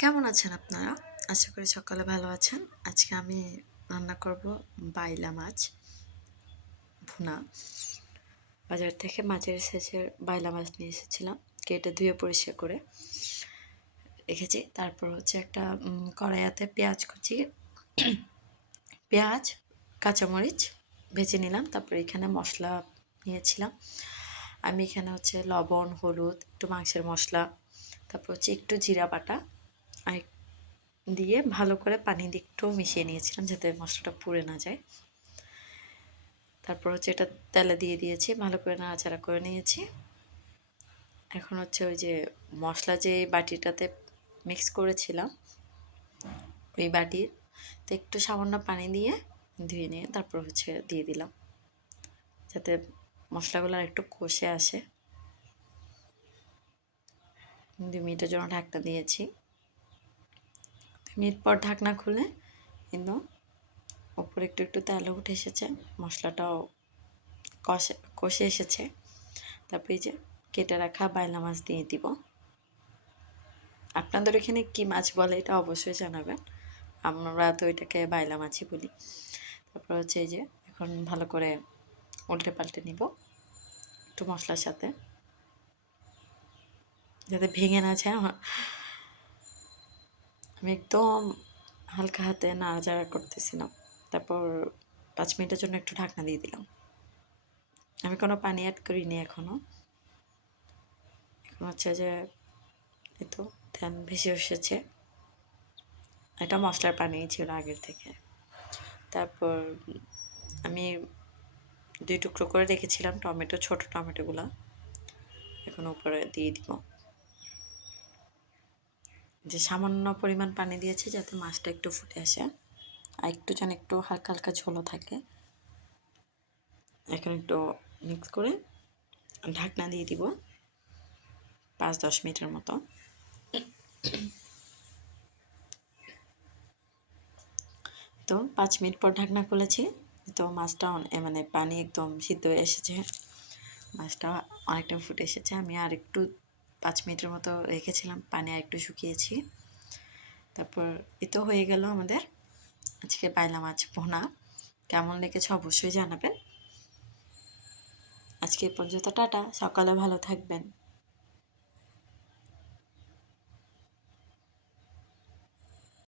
কেমন আছেন আপনারা? আশা করি সকালে ভালো আছেন। আজকে আমি রান্না করব বাইলা মাছ ভুনা। বাজার থেকে মাঝারি সাইজের বাইলা মাছ নিয়ে এসেছিলাম। কেটে ধুয়ে পরিষ্কার করে রেখেছি। তারপর হচ্ছে একটা কড়াইয়াতে পেঁয়াজ কুচি, পেঁয়াজ, কাঁচামরিচ ভেজে নিলাম। তারপর এখানে মশলা নিয়েছিলাম। আমি এখানে হচ্ছে লবণ, হলুদ, একটু মাংসের মশলা, তারপর হচ্ছে একটু জিরা বাটা আর দিয়ে ভালো করে পানি দিয়ে একটু মিশিয়ে নিয়েছিলাম যাতে মশলাটা পুড়ে না যায়। তারপর হচ্ছে এটা তেলে দিয়ে দিয়েছি, ভালো করে নাড়াচাড়া করে নিয়েছি। এখন হচ্ছে ওই যে মশলা যে বাটিটাতে মিক্স করেছিলাম ওই বাটিতে একটু সামান্য পানি দিয়ে ধুয়ে নিয়ে তারপর হচ্ছে দিয়ে দিলাম যাতে মশলাগুলো আর একটু কষে আসে। 2 মিনিটের জন্য ঢাকনা দিয়েছি। 2 মিনিট পর ঢাকনা খুলে কিন্তু ওপরে একটু একটু তেলও উঠে এসেছে, মশলাটাও কষে এসেছে। তারপরে এই যে কেটে রাখা বাইলা মাছ দিয়ে দিব। আপনাদের এখানে কি মাছ বলে এটা অবশ্যই জানাবেন। আমরা তো এটাকে বাইলা মাছই বলি। তারপর হচ্ছে এই যে এখন ভালো করে উল্টে পাল্টে নিব একটু মশলার সাথে যাতে ভেঙে না যায়। আমি একদম হালকা হাতে নাড়াচাড়া করতেছিলাম। তারপর 5 মিনিটের জন্য একটু ঢাকনা দিয়ে দিলাম। আমি কোনো পানি অ্যাড করিনি এখনও। এখন হচ্ছে যে এই তো তেল ভেসে এসেছে। এটা মশলার পানি ছিল আগের থেকে। তারপর আমি 2 টুকরো করে রেখেছিলাম টমেটো, ছোট টমেটোগুলো এখন উপরে দিয়ে দিব। যে সামান্য পরিমাণ পানি দিয়েছি যাতে মাছটা একটু ফুটে আসে আর একটু যেন একটু হালকা হালকা ঝোলও থাকে। এখন একটু মিক্স করে ঢাকনা দিয়ে দিব 5-10 মিনিটের মতো। তো 5 মিনিট পর ঢাকনা খুলেছি। তো মাছটা মানে পানি একদম সিদ্ধ হয়ে এসেছে, মাছটা অনেকটা ফুটে এসেছে। আমি আর একটু 5 মিনিটের মতো রেখেছিলাম, পানি আর একটু শুকিয়েছি। তারপর এ তো হয়ে গেল আমাদের আজকে বাইলা মাছ ভুনা। কেমন লেগেছে অবশ্যই জানাবেন। আজকে এ পর্যন্ত, টাটা। সকালে ভালো থাকবেন।